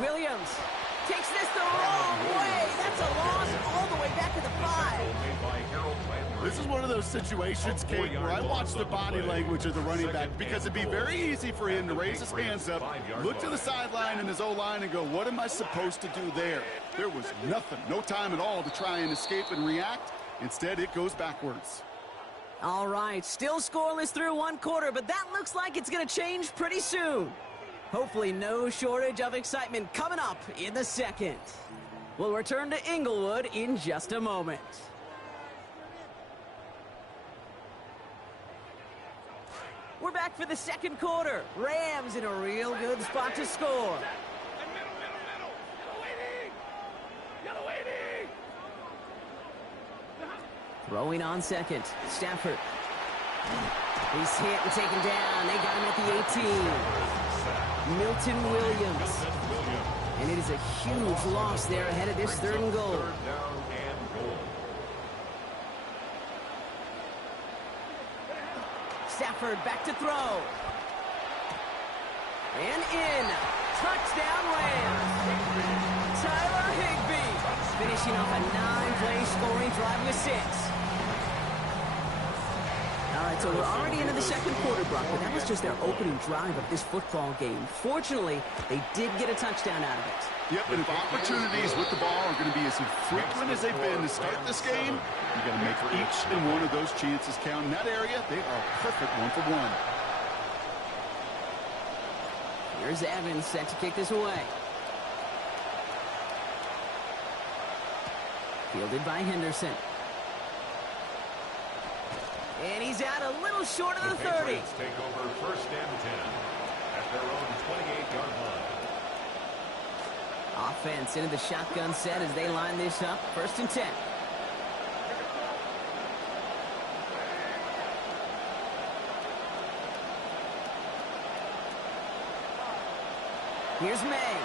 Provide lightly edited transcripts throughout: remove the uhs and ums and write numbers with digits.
Williams takes this the wrong way. That's a loss all the way back to the 5. This is one of those situations, Kate, where I watch the body language of the running back because it'd be very easy for him to raise his hands up, look to the sideline and his O-line and go, what am I supposed to do there? There was nothing, no time at all to try and escape and react. Instead, it goes backwards. All right, still scoreless through one quarter, but that looks like it's going to change pretty soon. Hopefully no shortage of excitement coming up in the second. We'll return to Inglewood in just a moment. We're back for the second quarter. Rams in a real good spot to score. Throwing on second. Stafford. He's hit and taken down. They got him at the 18. Milton Williams. And it is a huge loss there ahead of this 3rd and goal. Stafford back to throw. And in. Touchdown Rams. Tyler Higbee finishing off a 9-play scoring drive with 6. All right, so we're already into the second quarter, Brock, but that was just their opening drive of this football game. Fortunately, they did get a touchdown out of it. Yep, and if opportunities with the ball are going to be as infrequent as they've been to start this game, you got to make each and one of those chances count. In that area, they are perfect 1-for-1. Here's Evans set to kick this away. Fielded by Henderson. And he's out a little short of the 30. Patriots take over 1st and 10 at their own 28-yard line. Offense into the shotgun set as they line this up. 1st and 10. Here's May.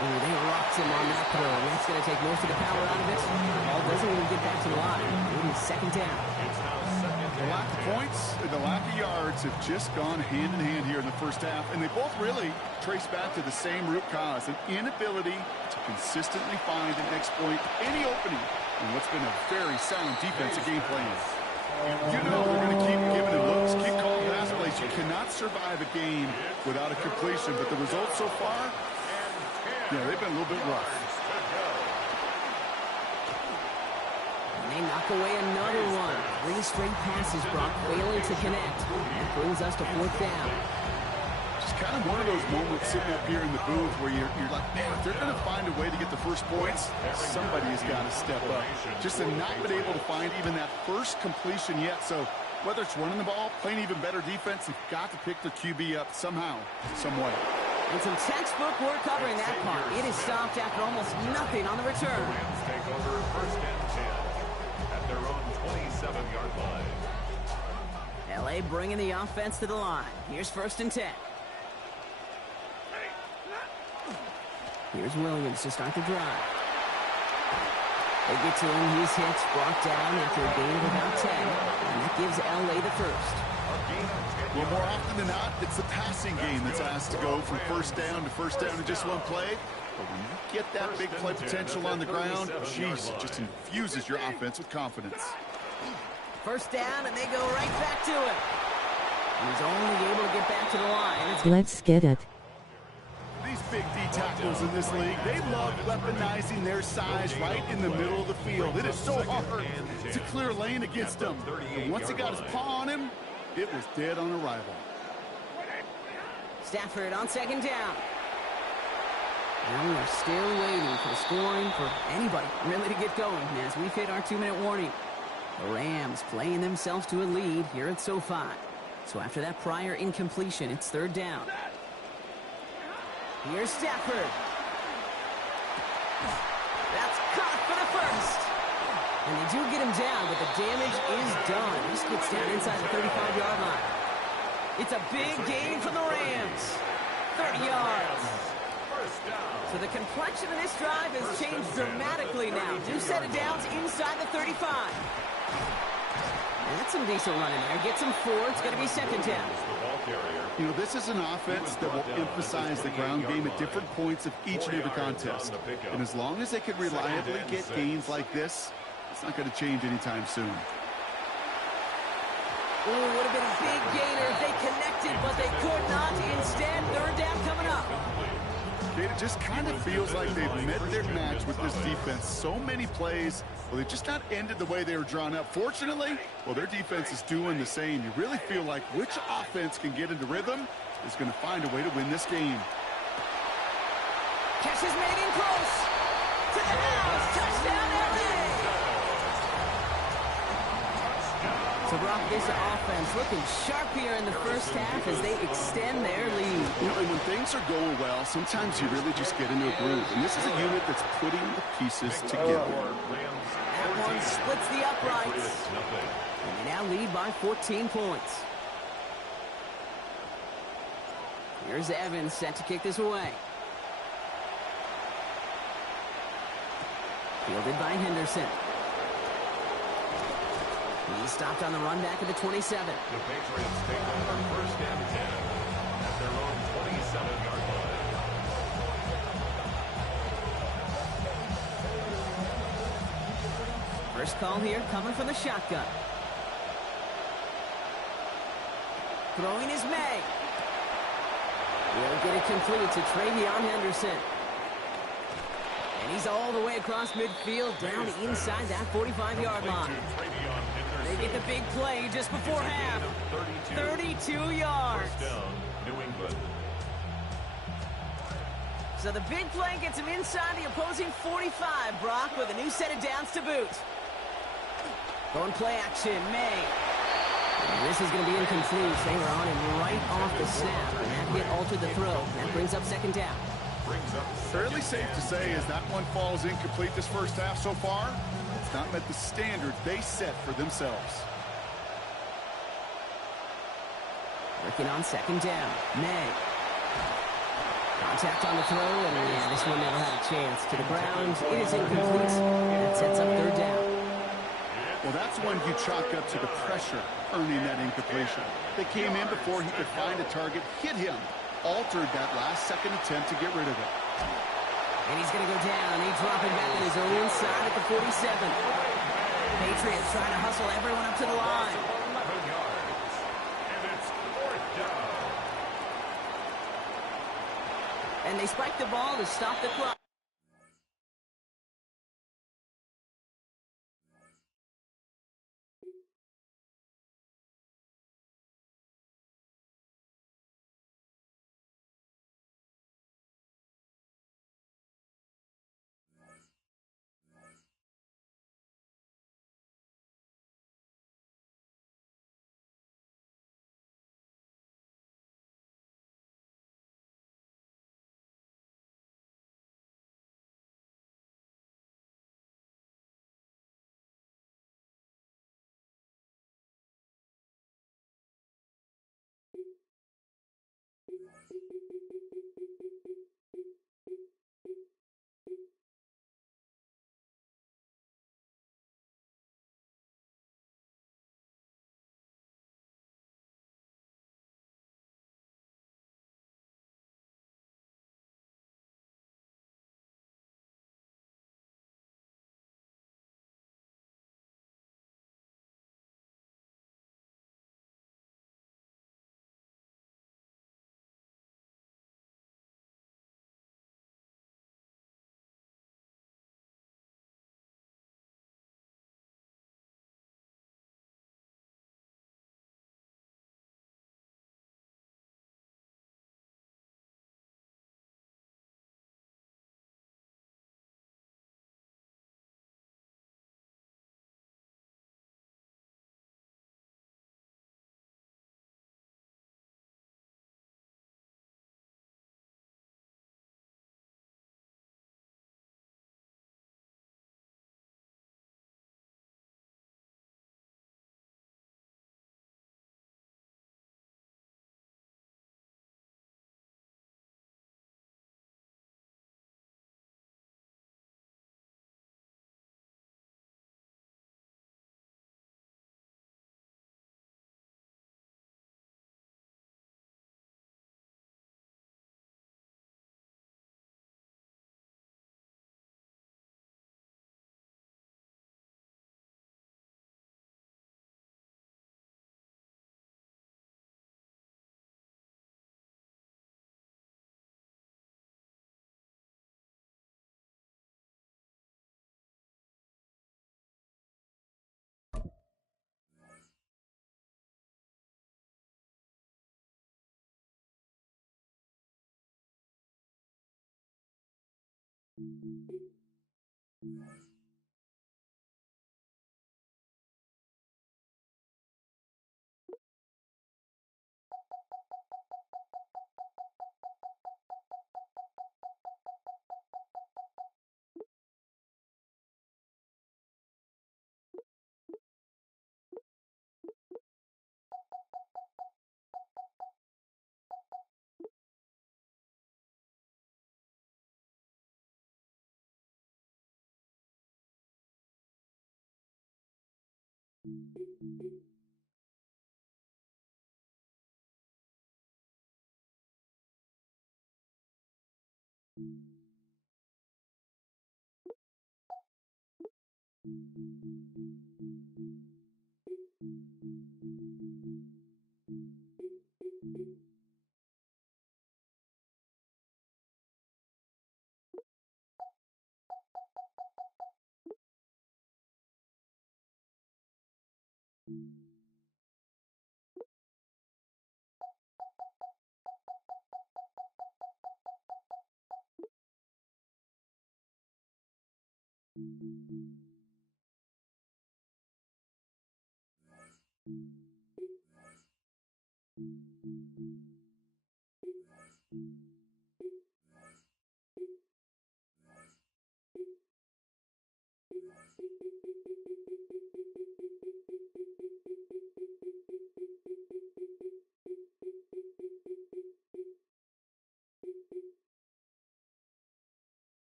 Oh, they rocked him on that throw, and that's going to take most of the power out of it. The ball doesn't even get back to the line. It is 2nd down. The lack of points and the lack of yards have just gone hand in hand here in the first half, and they both really trace back to the same root cause, an inability to consistently find and exploit any opening in what's been a very sound defensive game plan. You know they're going to keep giving it looks, keep calling pass plays. You cannot survive a game without a completion, but the results so far, yeah, they've been a little bit rough. And they knock away another one. 3 straight passes, Brock, failing to connect. That brings us to 4th down. Just kind of one of those moments sitting up here in the booth where you're like, man, if they're going to find a way to get the first points, somebody has got to step up. Just have not been able to find even that first completion yet. So whether it's running the ball, playing even better defense, you've got to pick the QB up somehow, some way. And some textbook work covering that part. It is stopped after almost nothing on the return. Rams take over 1st and 10 at their own 27-yard line. LA bringing the offense to the line. Here's 1st and 10. Here's Williams to start the drive. They get to him. He's hit, brought down after a gain of about 10. And that gives LA the first. Well, more often than not, it's the passing game that's asked to go from 1st down to 1st down in just one play. But when you get that big play potential on the ground, geez, it just infuses your offense with confidence. 1st down, and they go right back to it. He's only able to get back to the line. Let's get it. These big D tackles in this league, they love weaponizing their size right in the middle of the field. It is so hard to clear lane against them. And once he got his paw on him, it was dead on arrival. Stafford on 2nd down. And we are still waiting for the scoring for anybody really to get going as we've hit our 2-minute warning. The Rams playing themselves to a lead here at SoFi. So after that prior incompletion, it's 3rd down. Here's Stafford. That's caught for the first. And they do get him down, but the damage is done. He just gets down inside the 35-yard line. It's a big gain for the Rams. 30 yards. So the complexion of this drive has changed dramatically now. 2 set of downs inside the 35. That's some decent running there. Gets him 4. It's going to be 2nd down. carrier. You know, this is an offense that will emphasize the ground game at different points of each and every contest. And as long as they can reliably get gains like this, it's not going to change anytime soon. Ooh, would have been a big gainer if they connected, but they could not. Instead, third down coming up. It just kind of feels like they've met their match with this defense. So many plays, well, they just not ended the way they were drawn up. Fortunately, well, their defense is doing the same. You really feel like which offense can get into rhythm is going to find a way to win this game. Catch is made in close. To the house. Touchdown, LA. So, Brock, this offense looking sharp here in the first half as they extend their lead. You know, and when things are going well, sometimes you really just get into a groove. And this is a unit that's putting the pieces together. That one splits the uprights. And they now lead by 14 points. Here's Evans set to kick this away. Fielded by Henderson. He's stopped on the run back at the 27. The Patriots take over first and 10 at their own 27-yard line. First call here coming from the shotgun. Throwing is May. He'll get it complete to Travion Henderson. And he's all the way across midfield down inside that 45-yard line. They get the big play just before half. 32 yards. First down, New England. So the big play gets him inside the opposing 45, Brock, with a new set of downs to boot. Going play action, May. And this is going to be incomplete. They were on him right off the snap, and that hit altered the throw. That brings up second down. Fairly safe to say as that one falls incomplete this first half so far, it's not met the standard they set for themselves. Working on second down. May. Contact on the throw, and yeah, this one never had a chance. To the ground, it is incomplete. That sets up third down. Well, that's one you chalk up to the pressure earning that incompletion. They came in before he could find a target, hit him, altered that last second attempt to get rid of it. And he's going to go down. He dropping back on his own side at the 47. Patriots trying to hustle everyone up to the line. 11 yards. And it's fourth down. And they spike the ball to stop the clock.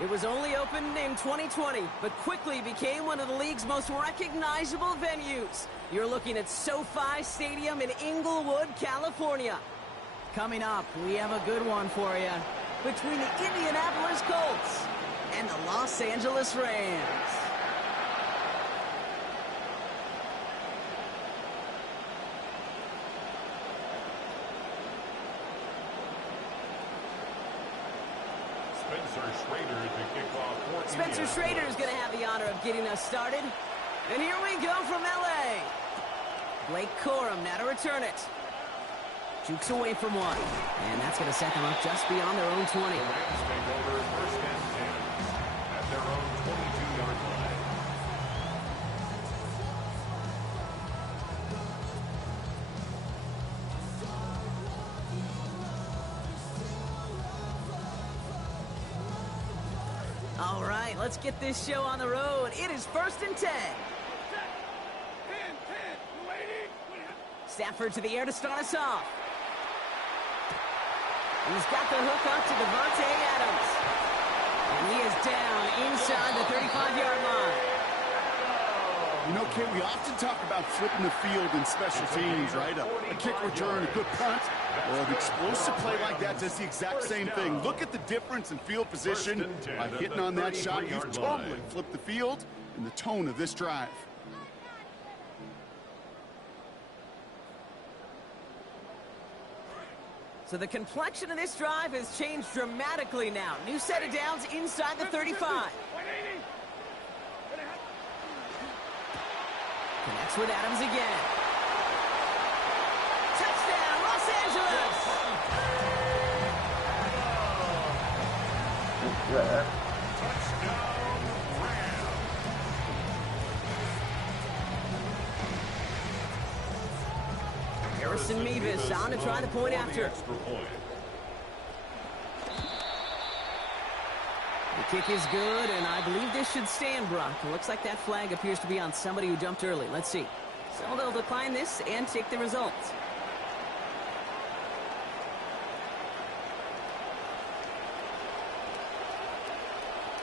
It was only opened in 2020, but quickly became one of the league's most recognizable venues. You're looking at SoFi Stadium in Inglewood, California. Coming up, we have a good one for you between the Indianapolis Colts and the Los Angeles Rams. Spencer Schrader is going to have the honor of getting us started. And here we go from L.A. Blake Corum now to return it. Jukes away from one. And that's going to set them up just beyond their own 20. The Rams take over first and 10 at their own 22-yard line. All right, let's get this show on the road. It is first and 10. Stafford to the air to start us off. He's got the hook up to Devontae Adams. And he is down inside the 35-yard line. You know, Kate, we often talk about flipping the field in special teams, right? A kick return, a good punt. Well, an explosive play like that does the exact same thing. Look at the difference in field position. By hitting on that shot, you've totally flipped the field and the tone of this drive. So the complexion of this drive has changed dramatically now. New set of downs inside the 35. Connects with Adams again. Touchdown, Los Angeles! Touchdown, Rams. Harrison Mevis on to try the point after. The kick is good, and I believe this should stand, Brock. It looks like that flag appears to be on somebody who jumped early. Let's see. So they'll decline this and take the results.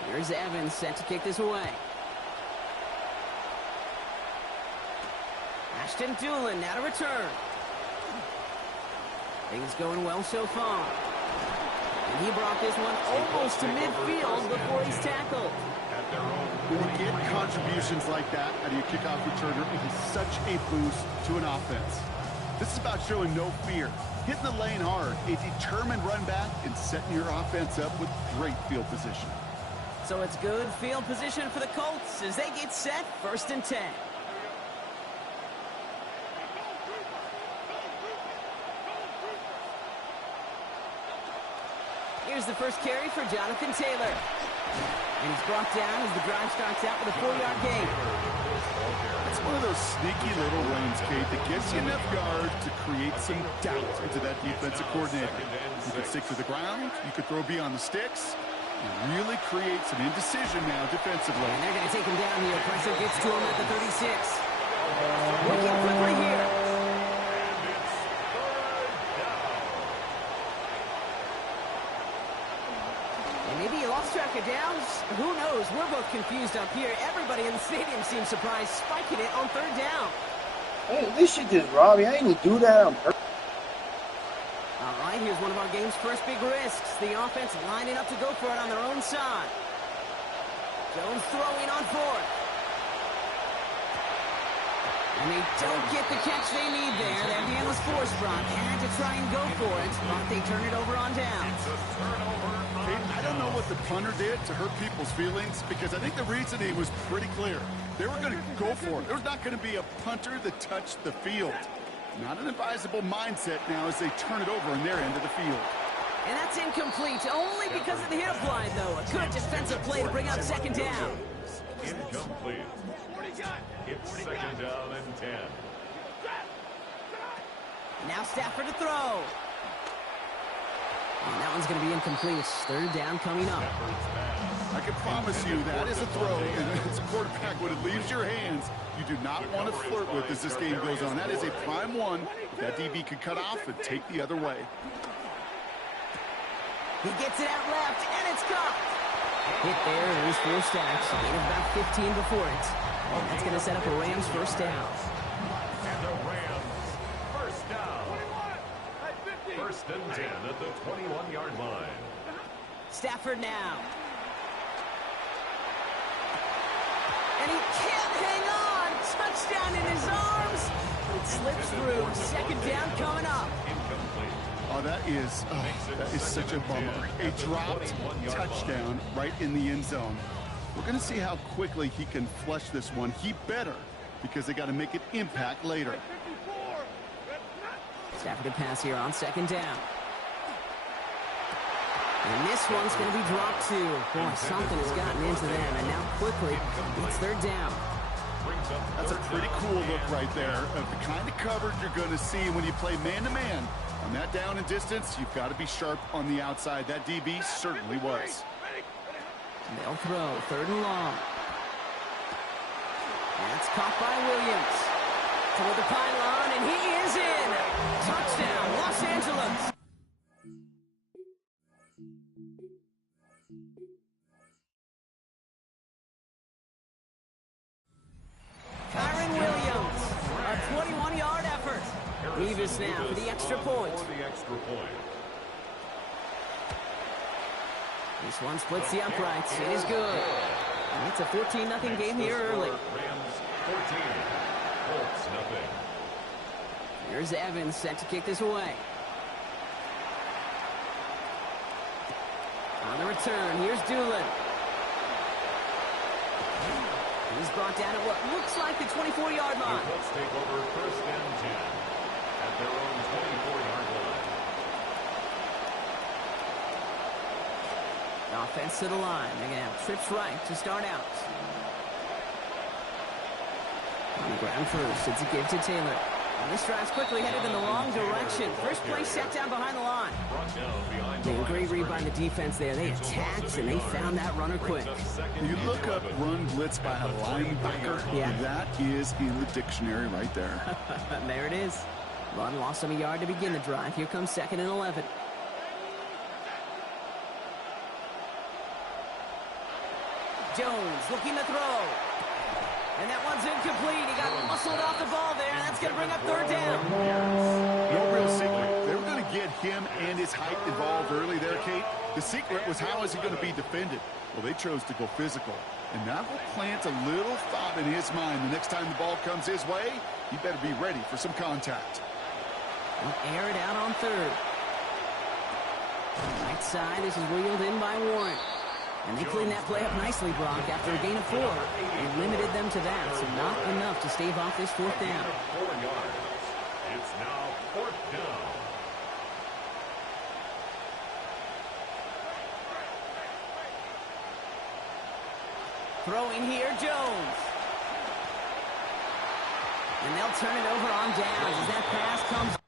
Here's Evans set to kick this away. Ashton Doolin now to return. Things going well so far. And he brought this one almost to midfield before he's tackled. When you get contributions like that out of your kickoff returner, it is such a boost to an offense. This is about showing no fear, hitting the lane hard, a determined run back, and setting your offense up with great field position. So it's good field position for the Colts as they get set 1st and 10. Here's the first carry for Jonathan Taylor. And he's brought down as the drive starts out with a 4-yard gain. It's one of those sneaky little runs, Kate, that gets you enough yards to create some doubt into that defensive coordinator. You could stick to the ground, you could throw beyond the sticks, and really create some indecision now defensively. And they're going to take him down here. Pressure gets to him at the 36. Looking quickly here. Maybe he lost track of downs. Who knows? We're both confused up here. Everybody in the stadium seems surprised, spiking it on 3rd down. Hey, this shit just Robbie. I didn't do that on purpose. All right, here's one of our game's first big risks. The offense lining up to go for it on their own side. Jones throwing on 4th. And they don't get the catch they need there. That hand was forced, Brock. Had to try and go for it, but they turn it over on downs. I don't know what the punter did to hurt people's feelings, because I think the reasoning was pretty clear. They were going to go for it. There's not going to be a punter that touched the field. Not an advisable mindset now as they turn it over on their end of the field. And that's incomplete, only because of the hit applied, though. A good defensive play to bring up 2nd down. Incomplete. It's 2nd down and 10. Now Stafford to throw. And that one's going to be incomplete. 3rd down coming up. I can promise you that is a throw, and as a quarterback, when it leaves your hands, you do not want to flirt with as this game goes on. That is a prime one that DB could cut off and take the other way. He gets it out left, and it's caught. Hit there, and there's 4 stacks. A gain of about 15 before it. And that's going to set up a Rams 1st down. And the Rams 1st down. 1st and 10 at the 21-yard line. Stafford now. And he can't hang on. Touchdown in his arms. It slips through. 2nd down coming up. Incomplete. Oh, that is such a bummer. A dropped touchdown right in the end zone. We're going to see how quickly he can flush this one. He better, because they got to make an impact later. Stafford to pass here on 2nd down. And this one's going to be dropped too. Boy, something has gotten into them. And now quickly, it's 3rd down. That's a pretty cool look right there of the kind of coverage you're going to see when you play man-to-man. On that down and distance, you've got to be sharp on the outside. That DB certainly was. They'll throw 3rd and long. That's caught by Williams. Toward the pylon, and he is in. Touchdown, Los Angeles. Kyron Williams, a 21-yard effort. Revis now for the extra point. This one splits the uprights. It is good. And it's a 14-0 game here early. Rams 14, Colts nothing. Here's Evans set to kick this away. On the return, here's Doolin. He's brought down at what looks like the 24-yard line. The Colts take over 1st and 10 at their own 24-yard line. Offense to the line. They're going to have trips right to start out. On the ground first, it's a give to Taylor. And this drive's quickly headed in the wrong direction. First play set down behind the line. And great read by the defense there. They attacked, and they found that runner quick. You look up run blitz by a linebacker. Yeah. That is in the dictionary right there. There it is. Run lost him a yard to begin the drive. Here comes 2nd and 11. Jones looking to throw. And that one's incomplete. He got muscled off the ball there. That's going to bring up 3rd down. No real secret. They were going to get him and his height involved early there, Kate. The secret was, how is he going to be defended? Well, they chose to go physical. And that will plant a little thought in his mind. The next time the ball comes his way, he better be ready for some contact. They'll air it out on third. Right side, this is reeled in by Warren. And they cleaned that play up nicely, Brock, after a gain of 4. They limited them to that, so not enough to stave off this fourth down. 4 yards. It's now 4th down. Throwing here, Jones. And they'll turn it over on downs as that pass comes